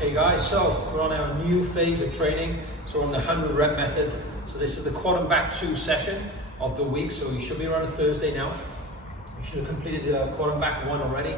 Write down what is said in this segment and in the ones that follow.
Hey guys, so we're on our new phase of training. So we're on the 100 rep method. So this is the quad and back 2 session of the week. So you should be around a Thursday now. You should have completed quad and back 1 already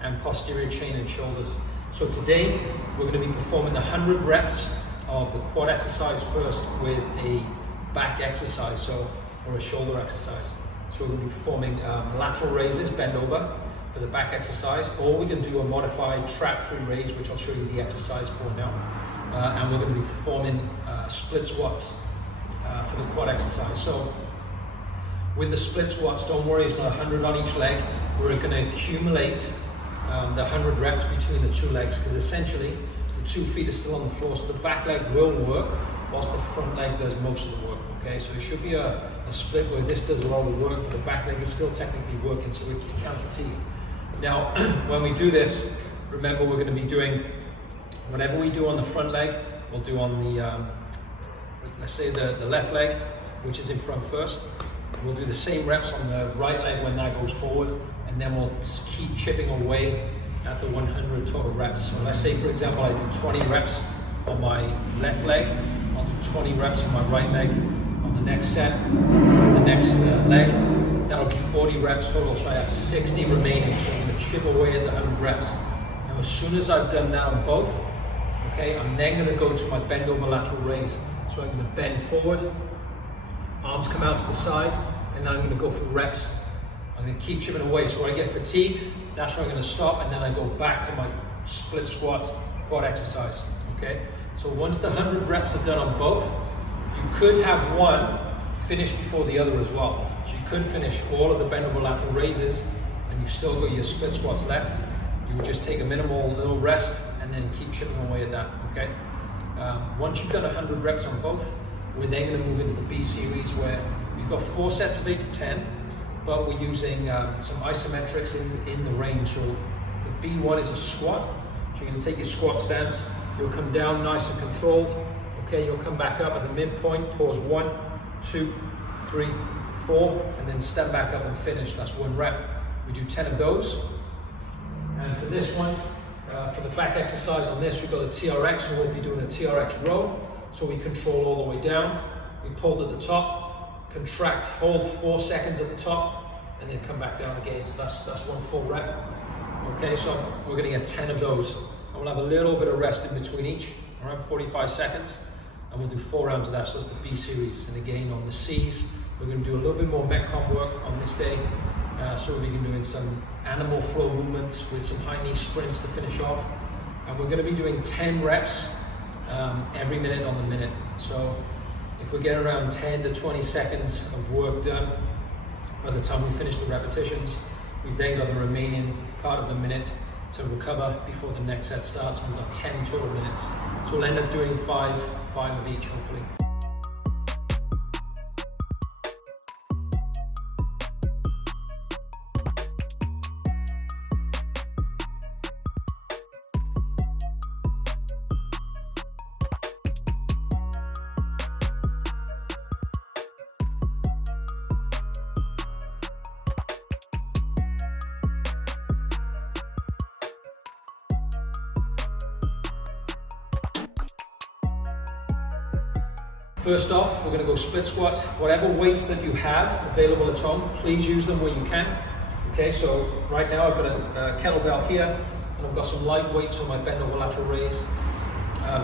and posterior chain and shoulders. So today we're going to be performing the 100 reps of the quad exercise first with a back exercise, or a shoulder exercise. So we're going to be performing lateral raises, bend over, for the back exercise, or we can do a modified trap-free raise, which I'll show you the exercise for now. And we're going to be performing split squats for the quad exercise. So with the split squats, don't worry, it's not 100 on each leg. We're going to accumulate the 100 reps between the 2 legs, because essentially the 2 feet are still on the floor, so the back leg will work whilst the front leg does most of the work. Okay, so it should be a split where this does a lot of the work, but the back leg is still technically working, so it can fatigue. Now, when we do this, remember we're going to be doing whatever we do on the front leg, we'll do on the, let's say the left leg, which is in front first. We'll do the same reps on the right leg when that goes forward, and then we'll keep chipping away at the 100 total reps. So let's say, for example, I do 20 reps on my left leg, I'll do 20 reps on my right leg. On the next set, the next leg, that'll be 40 reps total, so I have 60 remaining, so I'm going to chip away at the 100 reps. Now as soon as I've done that on both, okay, I'm then going to go to my bend over lateral raise. So I'm going to bend forward, arms come out to the side, and then I'm going to go for reps. I'm going to keep chipping away, so when I get fatigued, that's where I'm going to stop, and then I go back to my split squat quad exercise, okay? So once the 100 reps are done on both, you could have one finish before the other as well. So you could finish all of the bend over lateral raises and you've still got your split squats left. You would just take a minimal little rest and then keep chipping away at that, okay? Once you've done 100 reps on both, we're then going to move into the B series where we've got 4 sets of 8 to 10, but we're using some isometrics in the range. So the B1 is a squat. So you're going to take your squat stance, you'll come down nice and controlled. Okay, you'll come back up at the midpoint, pause 1, 2, 3, 4, and then stand back up and finish. That's 1 rep. We do 10 of those. And for this one, for the back exercise on this, we've got a TRX, so we'll be doing a TRX row. So we control all the way down, we pull to the top, contract, hold 4 seconds at the top, and then come back down again. So that's 1 full rep. Okay, so we're gonna get 10 of those. And we'll have a little bit of rest in between each, around 45 seconds. And we'll do 4 rounds of that, so that's the B series. And again, on the C's, we're going to do a little bit more Metcon work on this day. So we're going to be doing some animal flow movements with some high knee sprints to finish off. And we're going to be doing 10 reps every minute on the minute. So if we get around 10 to 20 seconds of work done, by the time we finish the repetitions, we've then got the remaining part of the minute to recover before the next set starts. We've got 10 total minutes. So we'll end up doing 5 of each, hopefully. First off, we're going to go split squat. Whatever weights that you have available at home, please use them where you can. Okay, so right now I've got a kettlebell here, and I've got some light weights for my bend over lateral raise.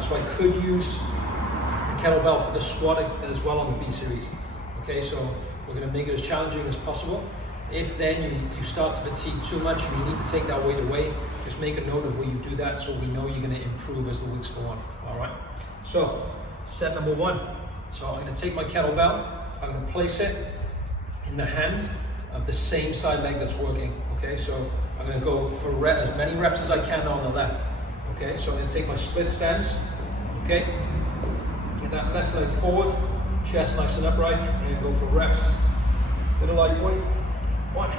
So I could use the kettlebell for the squat as well on the B series. Okay, so we're going to make it as challenging as possible. If then you start to fatigue too much and you need to take that weight away, just make a note of where you do that so we know you're going to improve as the weeks go on. All right, so set number 1. So I'm going to take my kettlebell, I'm going to place it in the hand of the same side leg that's working. Okay, so I'm going to go for as many reps as I can on the left. Okay, so I'm going to take my split stance. Okay, get that left leg forward, chest nice and upright, and go for reps. Little lightweight. 1,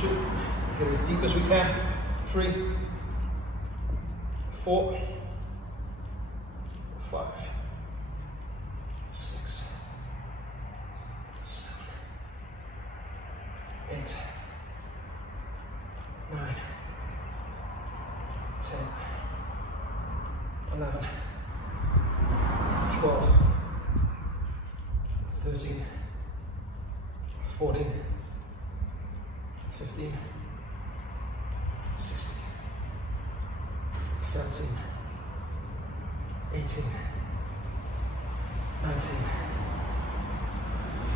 2, get as deep as we can. 3, 4, 5, 6, 7, 8, 9, 10. 10, 11, 12, 13, 14, 15, 16, 17, 18, 19,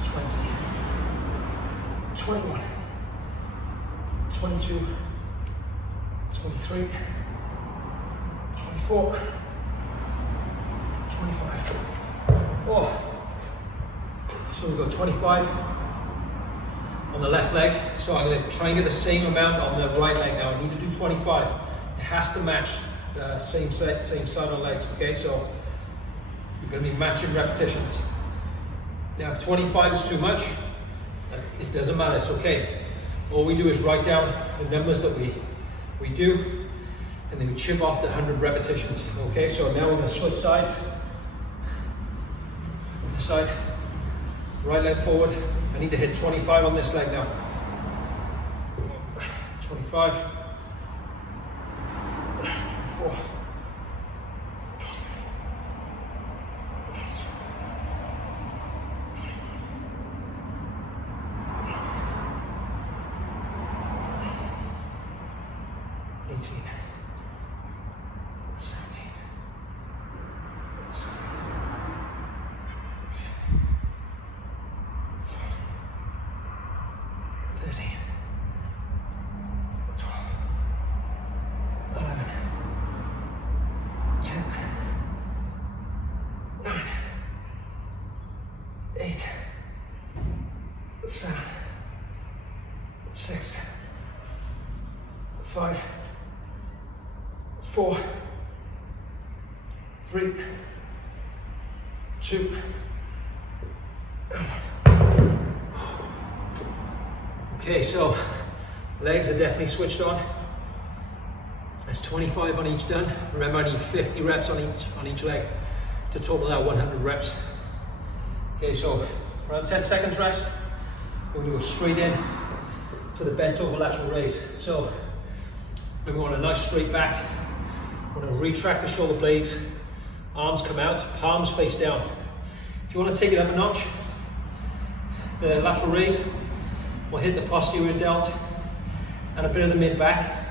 20, 21, 22, 23, 24, 25. Oh. So we've got 25 on the left leg. So I'm going to try and get the same amount on the right leg now. I need to do 25. It has to match same side on legs. Okay, so you're going to be matching repetitions. Now, if 25 is too much, it doesn't matter. It's okay. All we do is write down the numbers that we do, and then we chip off the 100 repetitions. Okay, so now we're going to switch sides. On this side, right leg forward. I need to hit 25 on this leg now. 25, 24, 18, 17, 16, 13, 12, 11, 10, 9, 8, 7, 6, 5, 4, 3, 2, okay, so legs are definitely switched on. That's 25 on each done. Remember, I need 50 reps on each leg to total out 100 reps. Okay, so around 10 seconds rest. We'll do a straight in to the bent over lateral raise. So we want a nice straight back. We're going to retract the shoulder blades. Arms come out, palms face down. If you want to take it up a notch, the lateral raise will hit the posterior delt and a bit of the mid back.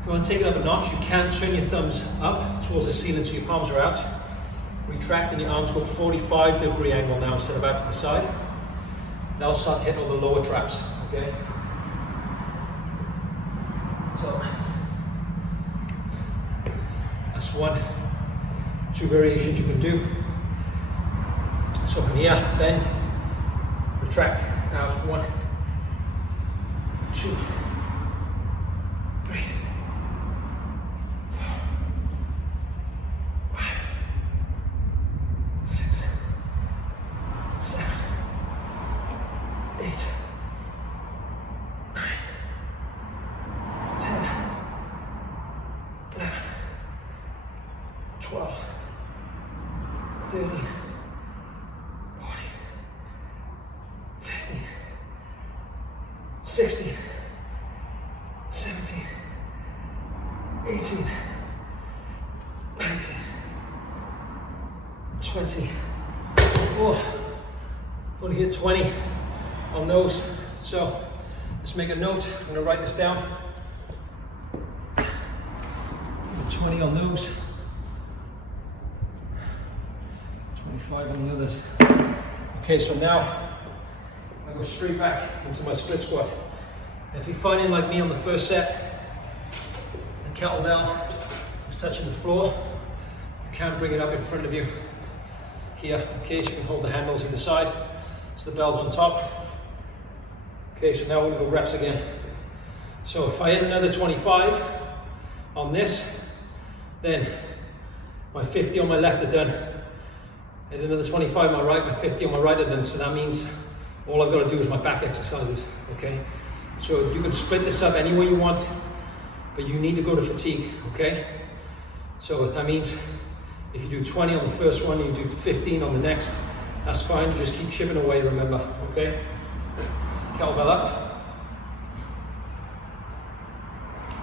If you want to take it up a notch, you can turn your thumbs up towards the ceiling so your palms are out. Retract and your arms go 45-degree angle now instead of out to the side. That'll start to hit all the lower traps, okay? So that's 2 variations you can do. So from here, bend, retract. Now it's 1, 2, 3, 4, 5, 6, 7, 8, 9, 10, 11, 12, 13, 14, 15, 16, 17, 18, 19, 20. Oh, only hit 20 on those. So let's make a note. I'm going to write this down. 20 on those. 25 on the others. Okay, so now I go straight back into my split squat. And if you're finding like me on the first set, the kettlebell was touching the floor, you can bring it up in front of you here. Okay, so you can hold the handles either side, so the bell's on top. Okay, so now we're going to go reps again. So if I hit another 25 on this, then my 50 on my left are done. Hit another 25 on my right, my 50 on my right are done. So that means all I've got to do is my back exercises, okay? So you can split this up any way you want, but you need to go to fatigue, okay? So that means if you do 20 on the first one, you do 15 on the next, that's fine. You just keep chipping away, remember, okay? Kettlebell up.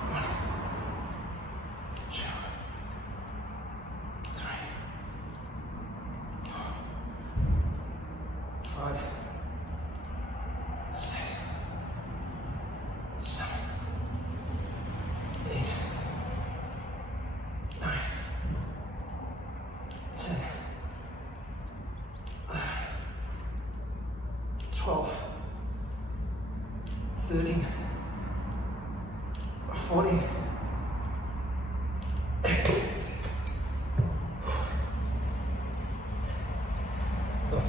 1, 13, 14,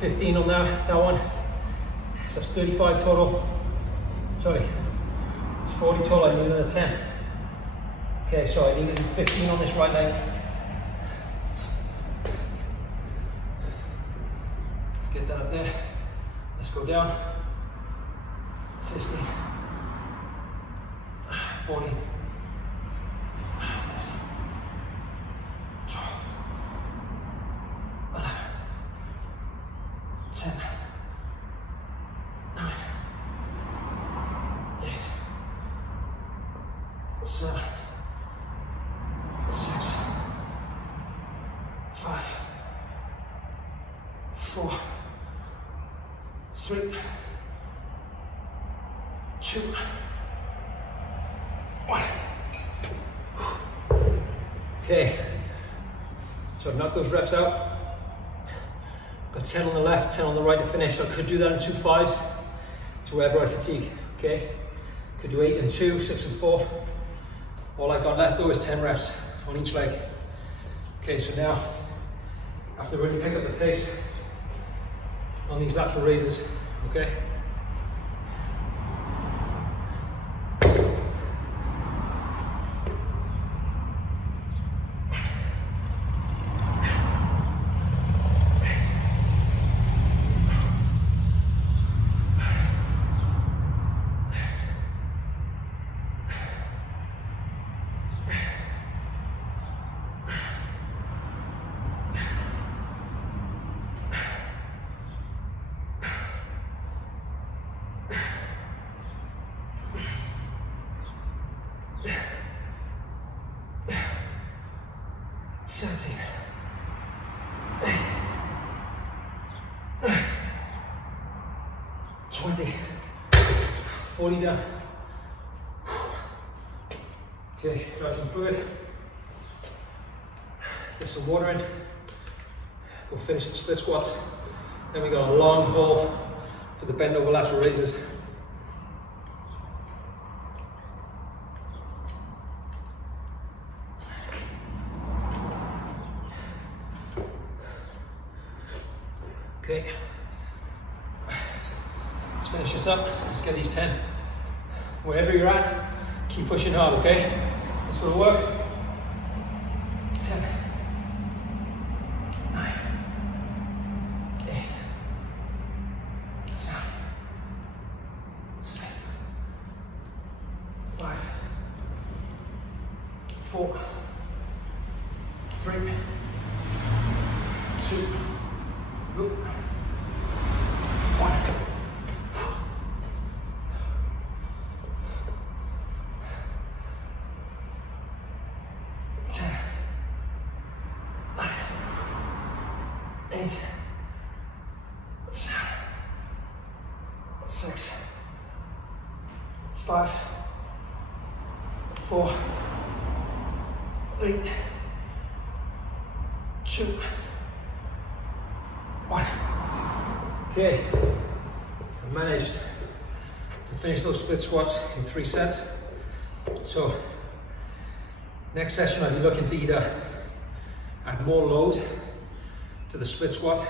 15 on that one. So that's 35 total. Sorry, it's 40 total. I need another 10. Okay, so I need to do 15 on this right leg. Let's get that up there. Let's go down. 15, 40, 13, 12, 11, 10, 9, 8, 7, 6, 5, 4, 3, 2, 1. Okay, so I've knocked those reps out. Got 10 on the left, 10 on the right to finish. I could do that in 2 5s to wherever I fatigue. Okay, could do 8 and 2, 6 and 4. All I got left though is 10 reps on each leg. Okay, so now I have to really pick up the pace on these lateral raises. Okay. Down. Okay, grab some fluid, get some water in, go finish the split squats. Then we got a long haul for the bend over lateral raises. Okay, let's finish this up. Let's get these 10. Wherever you're at, keep pushing hard, okay? Let's go to work. 10, 9, 8, 7, 6, 5, 4, 3, 2, 1. 8, 7, 6, 5, 4, 3, 2, 1. Okay, I managed to finish those split squats in 3 sets. So next session I'll be looking to either add more load to the split squat,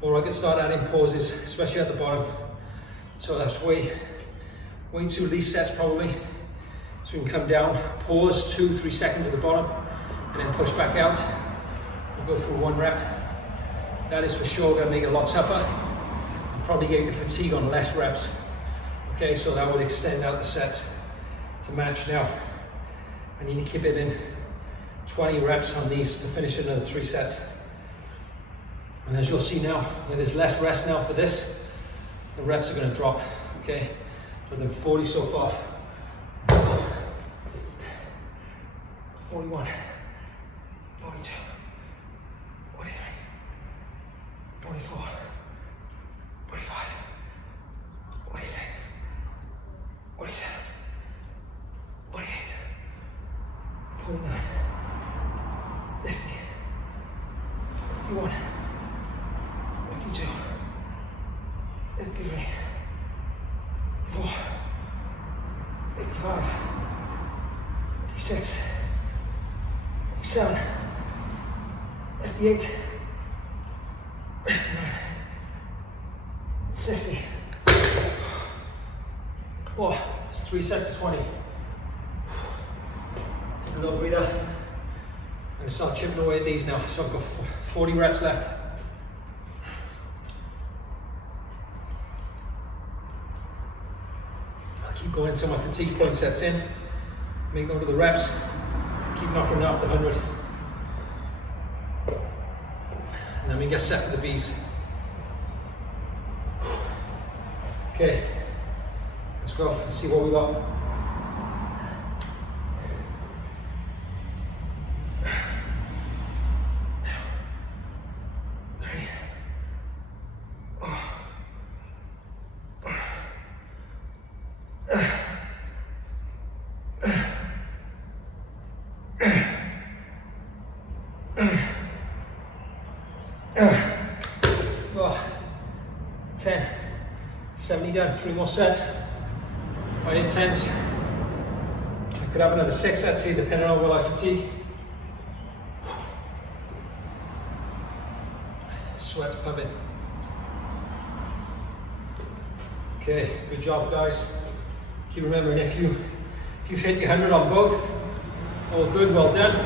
or I can start adding pauses, especially at the bottom. So that's way too least sets probably. So you can come down, pause 2-3 seconds at the bottom, and then push back out. We'll go through 1 rep. That is for sure going to make it a lot tougher, and probably get your fatigue on less reps. Okay, so that would extend out the sets to match. Now I need to keep it in 20 reps on these to finish another 3 sets. And as you'll see now, when there's less rest now for this, the reps are going to drop. Okay, so then 40 so far. 41, 42, 43, 44, 45, 46, 47, 48, 49, 50, 51, 52, 53, 54, 85, 86, 87, 58, 59, 60. Oh, it's 3 sets of 20. Take a little breather. I'm going to start chipping away at these now. So I've got 40 reps left. I'll keep going until my fatigue point sets in. Make note of the reps. Keep knocking off the 100. And then we get set for the bees. Okay, let's go. Let's see what we got. Oh, 10, 70 done, 3 more sets. If I hit 10s, I could have another 6 sets here, depending on will I fatigue. Sweat's pumping. Okay, good job guys. Keep remembering, if you've hit your 100 on both, all good, well done.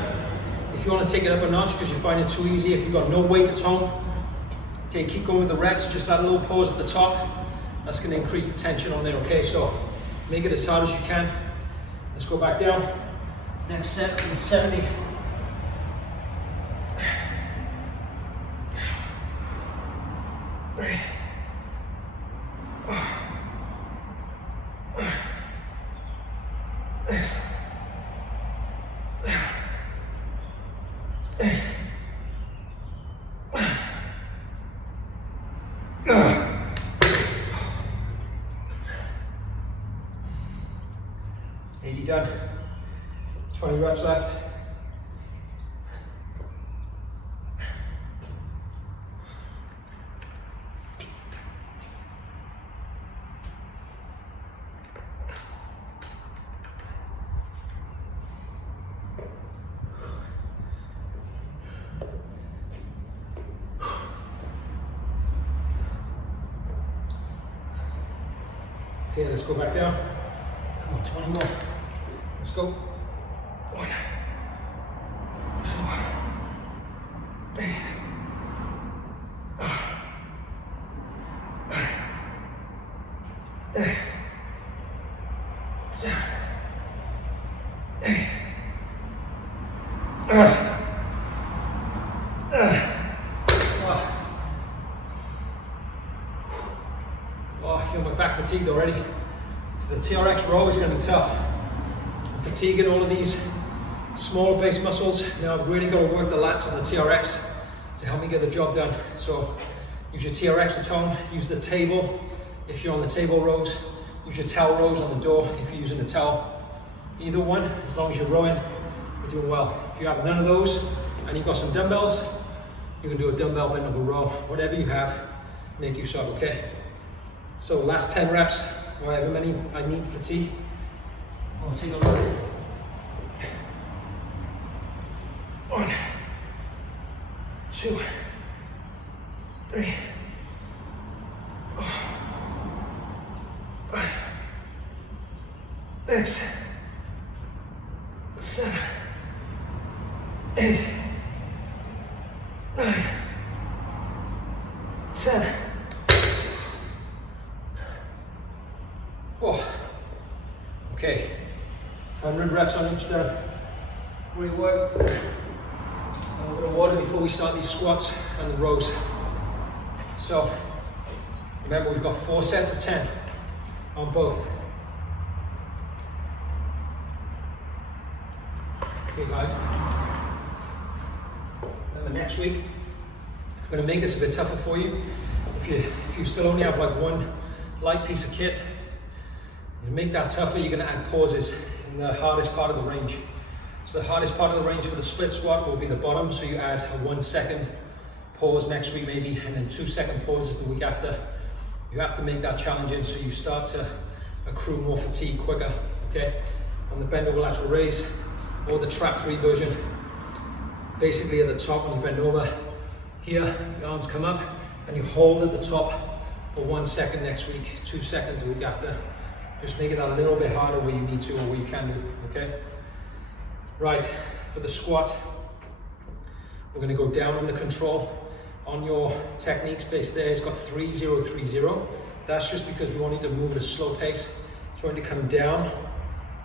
If you want to take it up a notch because you find it too easy, if you've got no weight at home, okay, keep going with the reps, just add a little pause at the top. That's going to increase the tension on there, okay? So make it as hard as you can. Let's go back down. Next set, 70. Done. 20 reps left. Okay, let's go back down. Come on, 20 more. Let's go. 1, 2, 3, 7, 8. Oh, I feel my back fatigued already. So the TRX row is going to be tough. Fatiguing all of these smaller base muscles. Now I've really got to work the lats on the TRX to help me get the job done. So use your TRX at home, use the table if you're on the table rows, use your towel rows on the door if you're using the towel. Either one, as long as you're rowing, you're doing well. If you have none of those and you've got some dumbbells, you can do a dumbbell bent of a row. Whatever you have, make use of, okay? So last 10 reps, however many I need to fatigue. I'll take a look. 1, 2, 3, 4, 5, 6, 7, 8, 9, 10. Oh. Okay. 100 reps on each done. Great work. A little bit of water before we start these squats and the rows. So, remember we've got 4 sets of 10 on both. Okay guys. Remember next week, I'm going to make this a bit tougher for you. If you still only have like one light piece of kit, to make that tougher, you're going to add pauses in the hardest part of the range. So the hardest part of the range for the split squat will be the bottom, so you add a 1 second pause next week maybe, and then 2 second pauses the week after. You have to make that challenging so you start to accrue more fatigue quicker, okay? On the bend over lateral raise, or the trap 3 version. Basically at the top, when you bend over, here, your arms come up, and you hold at the top for 1 second next week, 2 seconds the week after. Just make it a little bit harder where you need to, or where you can do, okay? Right, for the squat, we're gonna go down under control. On your techniques base there, it's got 3-0-3-0. That's just because we want you to move at a slow pace. So when you come down,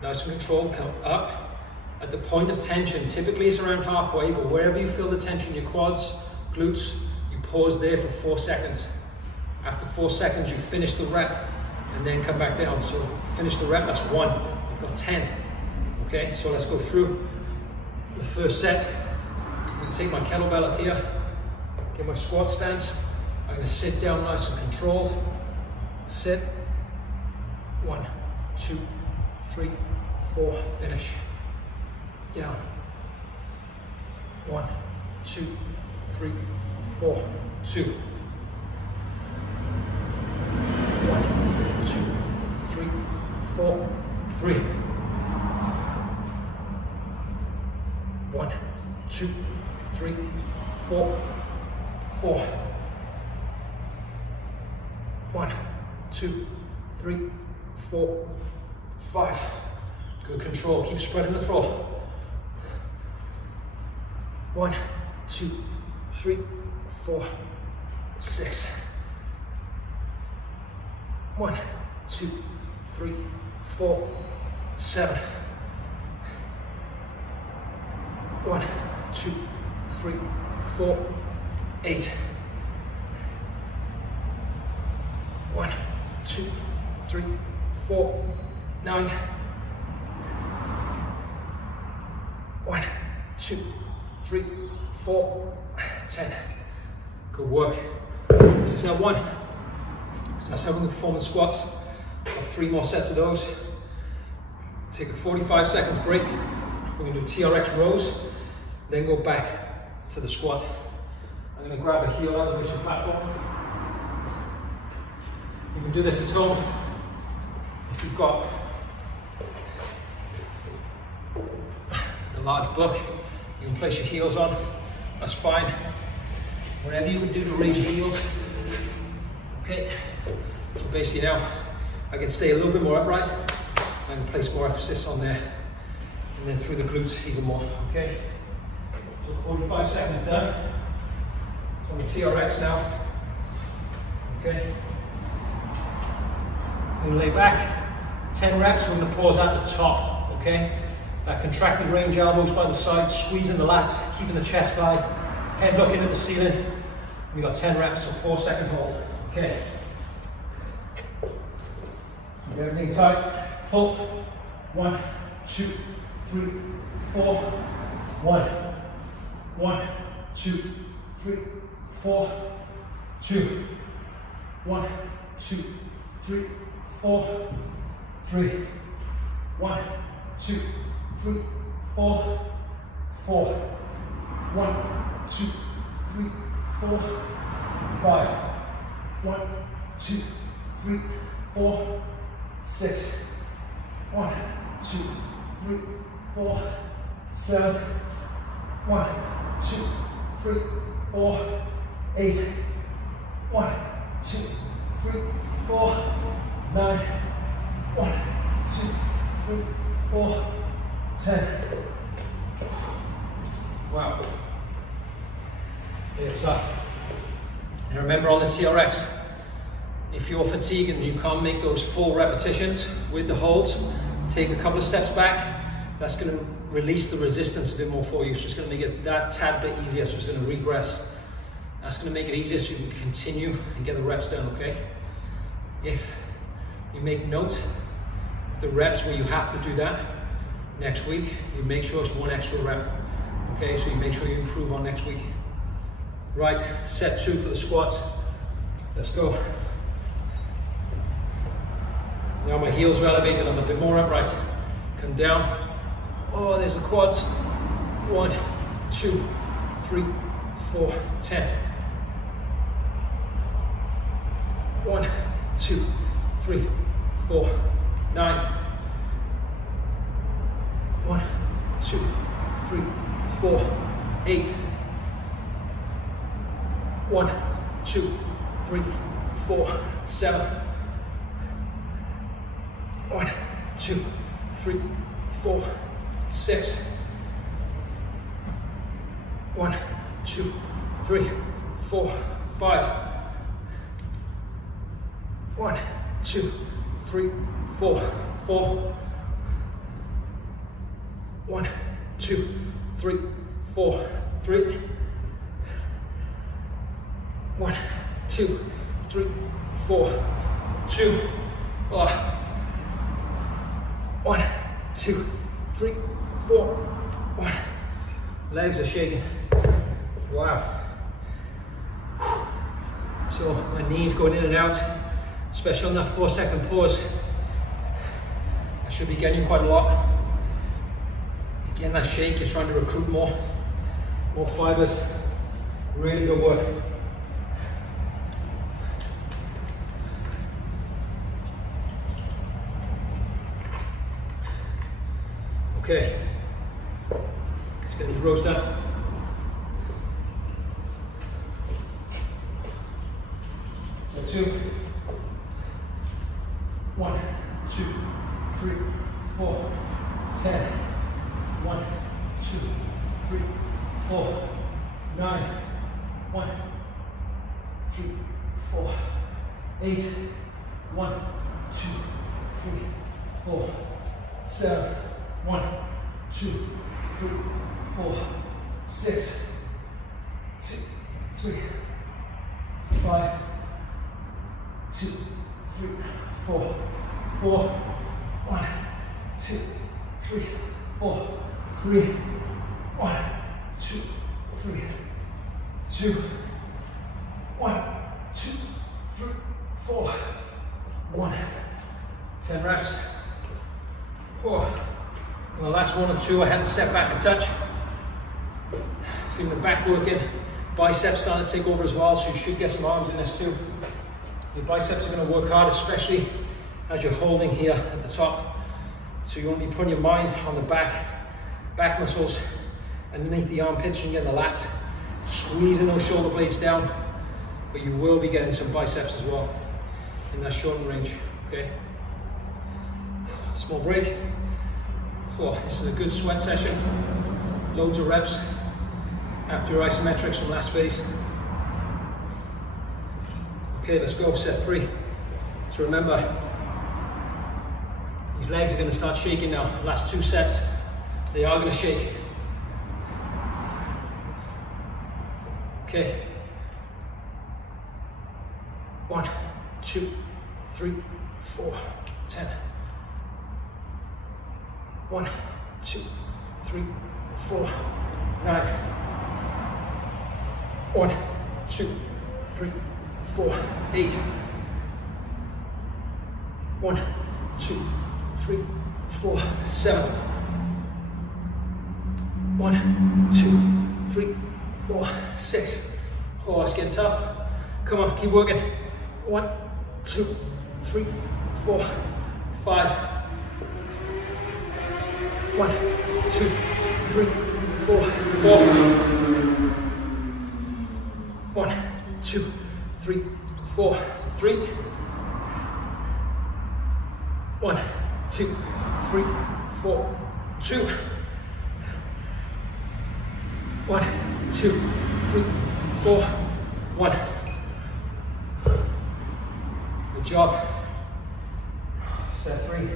nice and controlled, come up. At the point of tension, typically it's around halfway, but wherever you feel the tension in your quads, glutes, you pause there for 4 seconds. After 4 seconds, you finish the rep and then come back down. So finish the rep, that's 1. We've got 10. Okay, so let's go through the first set. I'm gonna take my kettlebell up here, get my squat stance. I'm gonna sit down nice and controlled. Sit. 1, 2, 3, 4, finish. Down. 1, 2, 3, 4, 2. 1, 2, 3, 4, 3. 1, 2, 3, 4, 4. 1, 2, 3, 4, 5. Good control, keep spreading the floor. 1, 2, 3, 4, 6. 1, 2, 3, 4, 7. 1, 2, 3, 4, 8. 1, 2, 3, 4, 9. 1, 2, 3, 4, 10. Good work. Set 1. So that's how we're going to perform the squats. Got 3 more sets of those. Take a 45 seconds break. We're going to do TRX rows, then go back to the squat. I'm going to grab a heel out of the platform. You can do this at home. If you've got a large block, you can place your heels on. That's fine. Whatever you can do to raise your heels. Okay. So basically now, I can stay a little bit more upright. I can place more emphasis on there. And then through the glutes even more, okay? So 45 seconds done. So on the TRX now, okay? I'm gonna lay back, 10 reps, we're gonna pause at the top, okay? That contracted range elbows by the sides, squeezing the lats, keeping the chest high, head looking at the ceiling. We got 10 reps, so 4 second hold, okay? Get everything tight, pull, 1, 2, 3, 4, 1, 1, 2, 3, 4, 2, 1, 2, 3, 4, 3, 1, 2, 3, 4, 4, 1, 2, 3, 4, 5, 1, 2, 3, 4, 6, 1, 2, 3, 4, 7, 1, 2, 3, 4, 8, 1, 2, 3, 4, 9, 1, 2, 3, 4, 10. Wow. It's tough. And remember on the TRX, if you're fatigued and you can't make those full repetitions with the holds, take a couple of steps back. That's going to release the resistance a bit more for you. So it's going to make it that tad bit easier. So it's going to regress. That's going to make it easier so you can continue and get the reps done, okay? If you make note of the reps where you have to do that next week, you make sure it's 1 extra rep, okay? So you make sure you improve on next week. Right, set 2 for the squats. Let's go. Now my heels are elevated, I'm a bit more upright. Come down. Oh, there's the quads. 1, 2, 3, 4, 10. 1, 2, 3, 4, 9. 1, 2, 3, 4, 8. 1, 2, 3, 4, 7. 1, 2, 3, 4, 6. 1, 2, 3, 4, 5. 1, 2, 3, 4, 4. 1, 2, 3, 4, 3. 1, 2, 3, 4, 2. 1, 2, 3, 4, 1. Legs are shaking. Wow. So my knees going in and out, especially on that 4-second pause. I should be getting quite a lot. Again, that shake is trying to recruit more fibers. Really good work. Okay, let's get these rows done. So 2, 1, 2, 3, 4, 10. 1, 2, 3, 4, 9. 1, 3, 4, 8. 1, 2, 3, 4, 7. 1, 2, 3, 4, 6, 2, 3, 5, 2, 3, 4, 4, 1, 2, 3, 4, 3, 1, 2, 3, 2, 1, 2, 3, 4, 1. 10 reps. 4. On the last 1 or 2, I had to step back a touch. Feeling the back working, biceps starting to take over as well, so you should get some arms in this too. Your biceps are going to work hard, especially as you're holding here at the top. So you want to be putting your mind on the back muscles underneath the armpits and get the lats, squeezing those shoulder blades down, but you will be getting some biceps as well in that short range, okay? Small break. Oh, this is a good sweat session. Loads of reps after your isometrics from last phase. Okay, let's go, set 3. So remember, these legs are going to start shaking now. Last 2 sets, they are going to shake. Okay. 1, 2, 3, 4, 10. 1, 2, 3, 4, 9. 1, 2, 3, 4, 8. 1, 2, 3, 4, 7. 1, 2, 3, 4, 6. Oh, it's getting tough. Come on, keep working. 1, 2, 3, 4, 5. 1, 2, 3, 4, 4. 1, 2, 3, 4, 3. 1, 2, 3, 4, 2. 1, 2, 3, 4, 1. Good job. Set 3.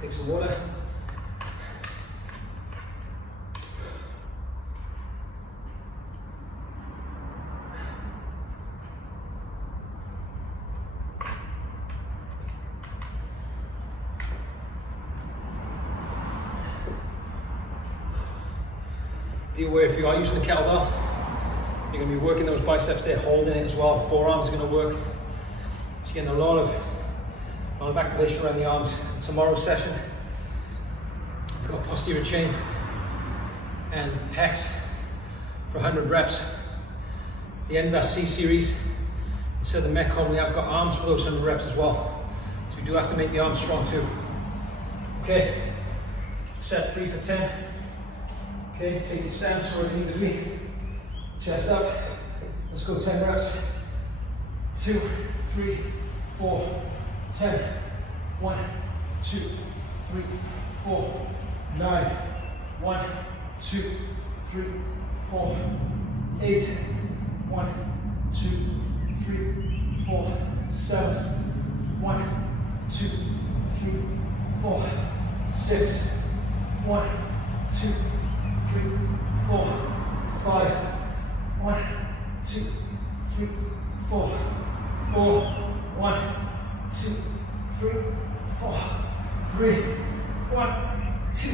Take some water. Be aware if you are using a kettlebell, you're going to be working those biceps there, holding it as well. Forearms are going to work. So you're getting a lot of activation around the arms. Tomorrow's session, we've got posterior chain and pecs for 100 reps. The end of that C series instead of the Metcon, we have got arms for those 100 reps as well. So we do have to make the arms strong too. Okay, set 3 for 10. Okay, take your stance or lean with me. Chest up. Let's go 10 reps. 2, 3, 4, 10. 1, 2, 3, 4, 9. 1, 2, 3, 4, 8. 1, 2, 3, 4, 7. 1, 2, 3, 4, 6. 1, 2, 3, 4, 5. 1, 2, 3, 4, 4. 1, 2, 3, 4, 3. 1, 2,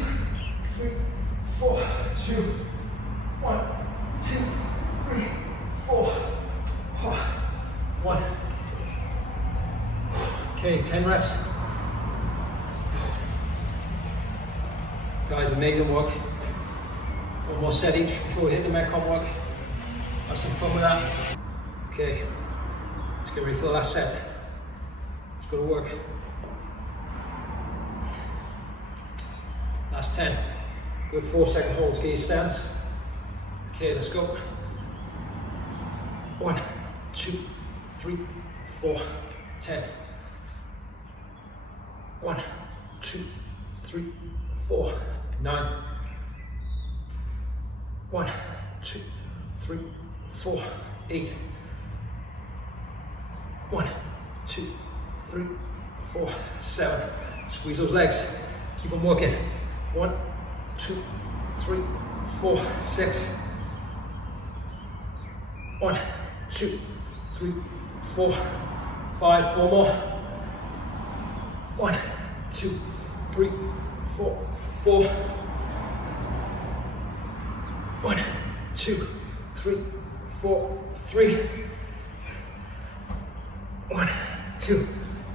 3, 4, 2. 1, 2, 3, 4, 1. Okay, 10 reps. Guys, amazing work. One more set each before we hit the Metcon work. Have some fun with that. Okay, let's get ready for the last set. Let's go to work. Last 10. Good 4-second holds. Get your stance. Okay, let's go. 1, 2, 3, 4, 10. 1, 2, 3, 4, 9. 1, 2, 3, 4, 8. 1, 2, 3, 4, 7. Squeeze those legs. Keep them working. 1, 2, 3, 4, 6. 1, 2, 3, 4, 5. 4 more. 1, 2, 3, 4, 4. 1, 2, 3, 4, 3. 1, 2,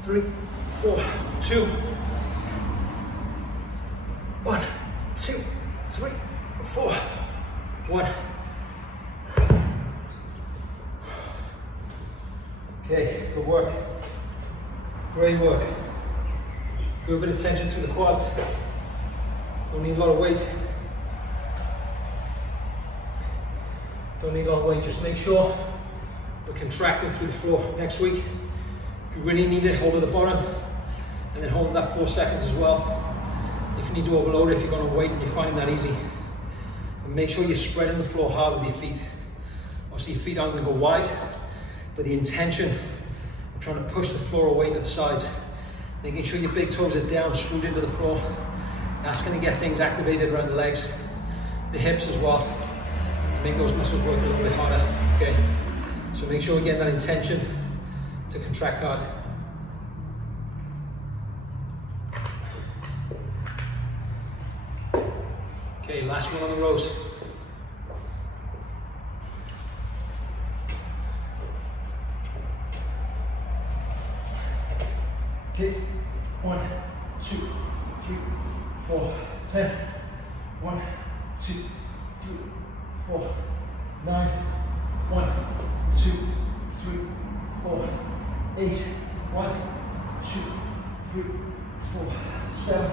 3, 4, 2. 1, 2, 3, 4, 1. Okay, good work. Great work. Good bit of tension through the quads. Don't need a lot of weight. Don't need a lot of weight, just make sure we're contracting through the floor. Next week, if you really need it, hold at the bottom and then hold that 4 seconds as well. If you need to overload it, if you're going to wait and you're finding that easy. And make sure you're spreading the floor hard with your feet. Obviously your feet aren't going to go wide, but the intention of trying to push the floor away to the sides, making sure your big toes are down, screwed into the floor. That's going to get things activated around the legs, the hips as well. Make those muscles work a little bit harder, okay? So make sure we're getting that intention to contract hard. Okay, last one on the rows. Okay, 1, 2, 3, 4, 10. 1, 2, 3, 4, 9. 1, 2, 3, 4, 8. 1, 2, 3, 4, 7.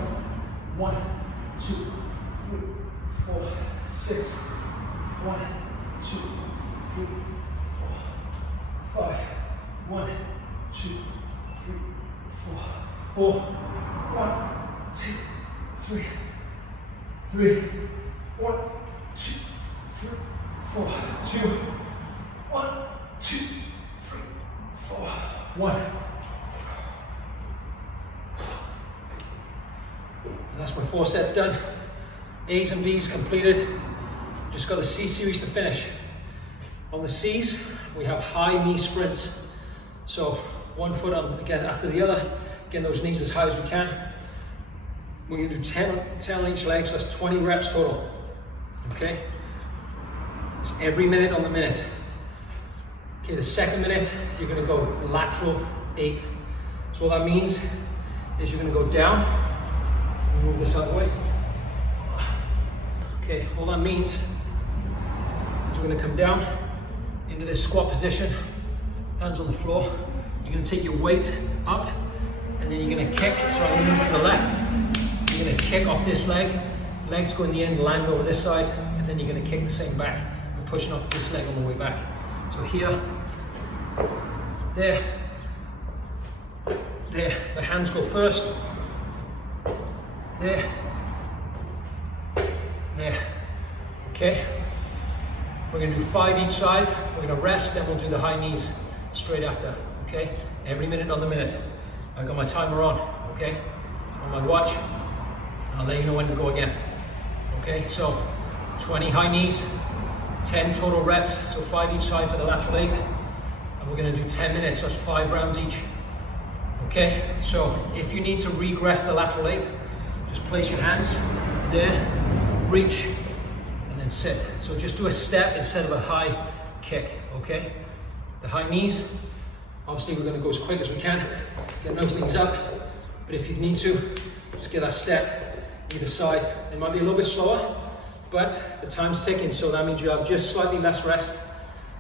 1, 2, 3, 4, 6. 1, 2, 3, 4, 5. 1, 2, 3, 4, 1, 2, 3, 3. 1, 2, 3, 4, 2. 1, 2, 3, 4, 1. And that's my 4 sets done. A's and B's completed. Just got the C series to finish. On the C's, we have high knee sprints. So 1 foot on, again, after the other, getting those knees as high as we can. We're gonna do 10 on each leg, so that's 20 reps total, okay? It's every minute on the minute. Okay, the second minute, you're gonna go lateral ape. So what that means is you're gonna go down, move this out of the way. Okay, all that means is we're gonna come down into this squat position, hands on the floor. You're going to take your weight up, and then you're going to kick. So I'm going to move to the left. You're going to kick off this leg. Legs go in the end, land over this side, and then you're going to kick the same back and pushing off this leg on the way back. So here, there, there. The hands go first. There, there. Okay. We're going to do 5 each side. We're going to rest, then we'll do the high knees straight after. Okay. Every minute on the minute. I got my timer on. Okay. On my watch. I'll let you know when to go again. Okay. So 20 high knees, 10 total reps. So 5 each side for the lateral ape, and we're going to do 10 minutes. So that's 5 rounds each. Okay. So if you need to regress the lateral ape, just place your hands there, reach, and then sit. So just do a step instead of a high kick, okay? The high knees, obviously we're gonna go as quick as we can, get those knees up, but if you need to, just get that step either side. It might be a little bit slower, but the time's ticking, so that means you have just slightly less rest,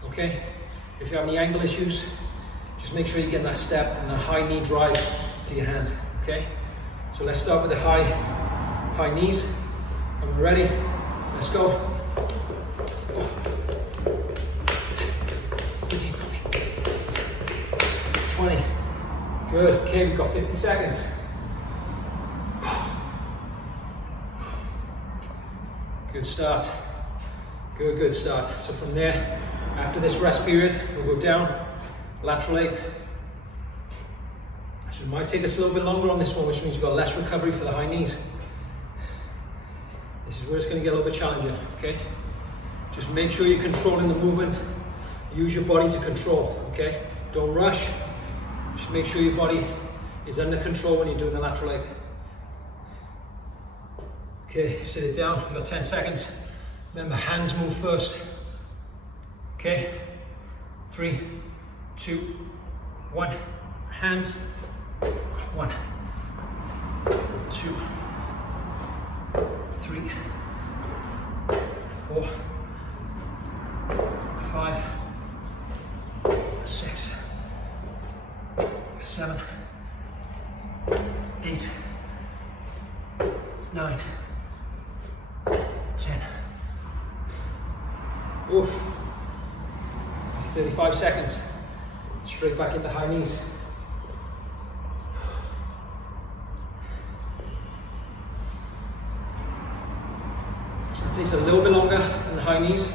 okay? If you have any ankle issues, just make sure you get that step and the high knee drive to your hand, okay? So let's start with the high knees. Are we ready? Let's go. 20. Good. Okay, we've got 50 seconds. Good start. Good start. So from there, after this rest period, we'll go down, lateral ape. So it might take us a little bit longer on this one, which means we've got less recovery for the high knees. This is where it's going to get a little bit challenging, okay? Just make sure you're controlling the movement. Use your body to control, okay? Don't rush. Just make sure your body is under control when you're doing the lateral ape. Okay, sit it down. You've got 10 seconds. Remember, hands move first. Okay? 3, 2, 1. Hands. 1, 2, 3, 4, 5, 6, 7, 8, 9, 10. Oof. 35 seconds. Straight back into high knees. So it takes a little bit longer than the high knees.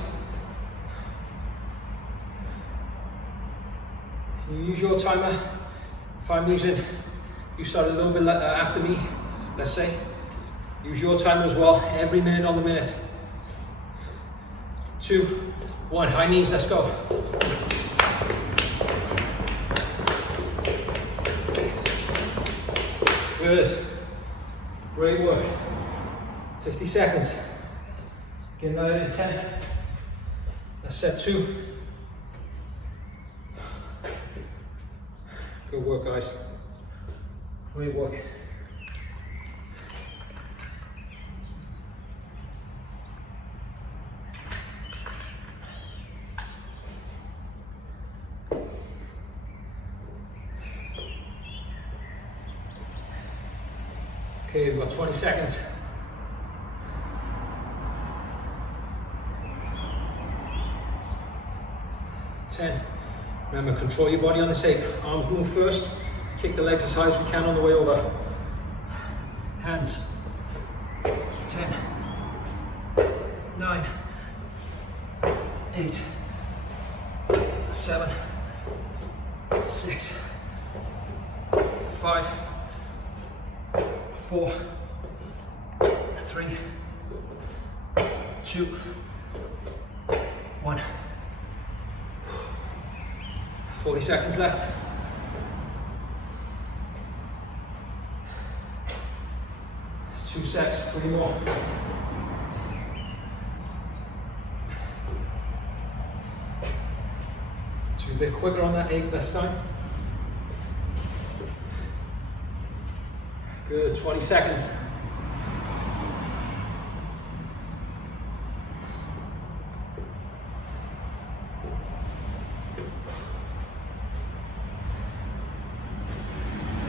You use your timer. If I'm using, you start a little bit after me, let's say. Use your timer as well, every minute on the minute. 2, 1, high knees, let's go. Good. Great work. 50 seconds. Getting that in 10. That's set 2. Good work, guys. Great work. Okay, we've got 20 seconds. Remember, control your body on this ape. Arms move first. Kick the legs as high as we can on the way over. Hands. 10, 9, 8, 7, 6, 5, 4, 3, 2, 1. 40 seconds left. 2 sets, 3 more. So a bit quicker on that ape this time. Good, 20 seconds.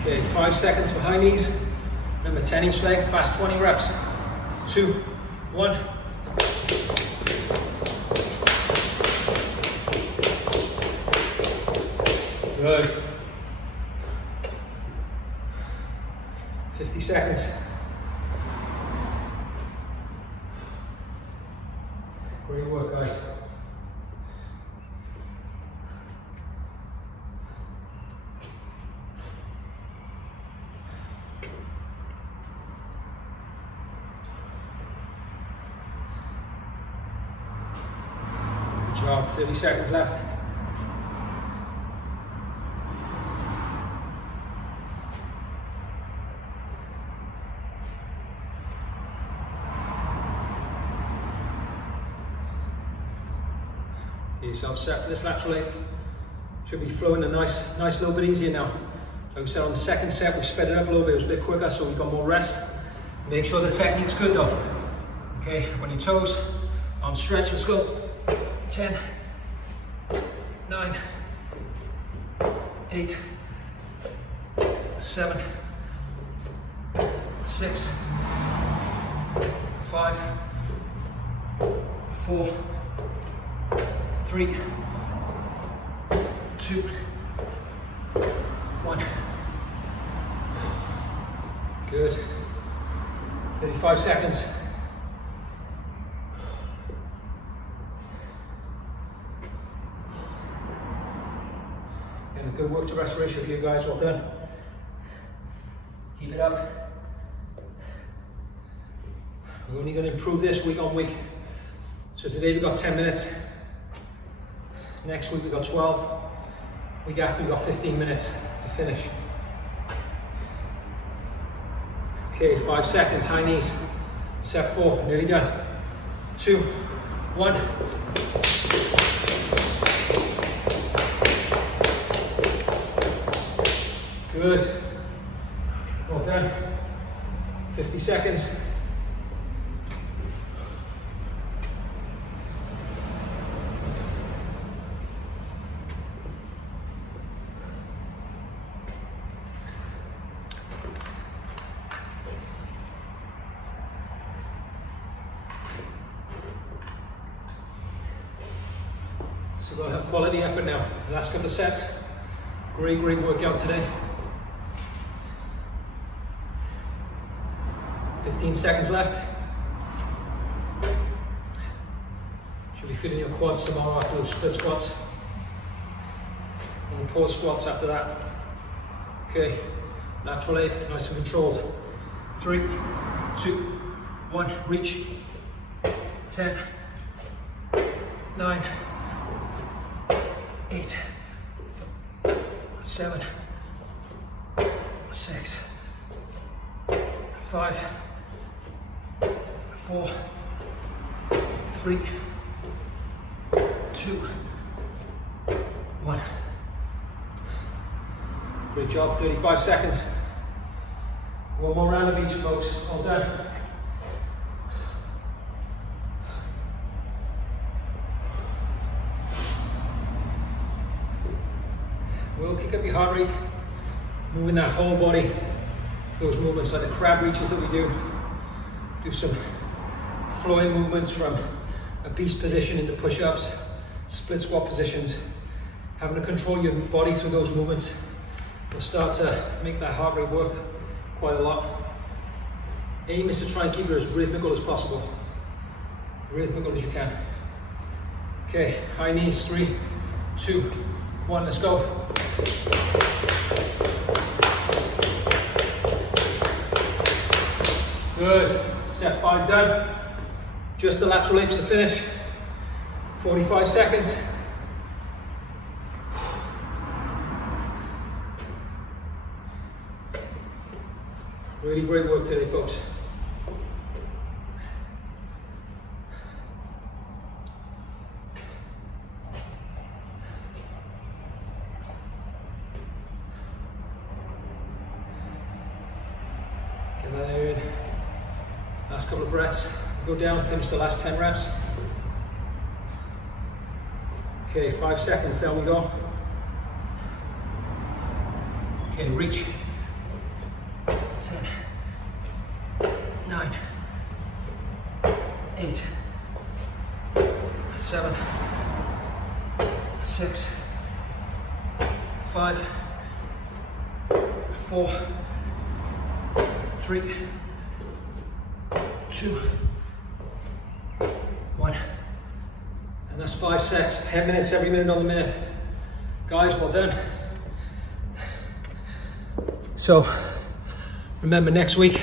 Okay, 5 seconds for high knees. Remember 10 each leg, fast 20 reps. 2, 1. Good. 50 seconds. Great work, guys. Good job. 30 seconds left. Get yourself set for this lateral ape. Should be flowing a nice little bit easier now. Like we said on the second set, we sped it up a little bit. It was a bit quicker, so we got more rest. Make sure the technique's good though. Okay, on your toes, arm stretch. Let's go. 10, 9, 8, 7, 6, 5, 4, 3, 2, 1. Good. 35 seconds. And a good work to rest ratio for you guys. Well done. Keep it up. We're only going to improve this week on week. So today we got 10 minutes. Next week we got 12. Week after we got 15 minutes to finish. Okay, 5 seconds, high knees. Set 4, nearly done. 2, 1. Good. Well done. 50 seconds. So we're going to have quality effort now. The last couple of sets. Great workout today. 15 seconds left. Should be feeling your quads tomorrow after those split squats. And the pause squats after that. Okay, lateral ape, nice and controlled. 3, 2, 1, reach. 10, 9, 8, 7, 6, 5, 4, 3, 2, 1. Great job, 35 seconds. One more round of each, folks. All done. We'll kick up your heart rate, moving that whole body. Those movements like the crab reaches that we do. Do some flowing movements from a beast position into push-ups, split squat positions. Having to control your body through those movements will start to make that heart rate work quite a lot. Aim is to try and keep it as rhythmical as possible. Rhythmical as you can. Okay, high knees, 3, 2, 1, let's go. Good, set 5 done. Just the lateral apes to finish. 45 seconds. Really great work today, folks. Get that air in. Last couple of breaths. Go down, finish the last 10 reps. Okay, 5 seconds, down we go. Okay, reach. 10, 9, 8, 7, 6, 5, 4, 3, 2, 1. And that's 5 sets, 10 minutes every minute on the minute. Guys, well done. So remember, next week,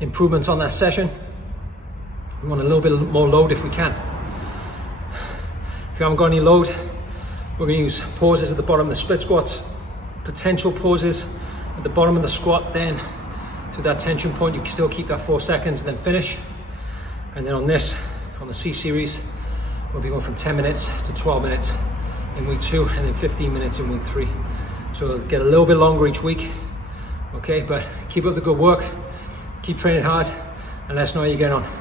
improvements on that session. We want a little bit more load if we can. If you haven't got any load, we're going to use pauses at the bottom of the split squats, potential pauses at the bottom of the squat, then to that tension point you can still keep that 4 seconds and then finish. And then on this, on the C series, we'll be going from 10 minutes to 12 minutes in week 2 and then 15 minutes in week 3. So it'll get a little bit longer each week. Okay, but keep up the good work, keep training hard, and let us know how you're getting on.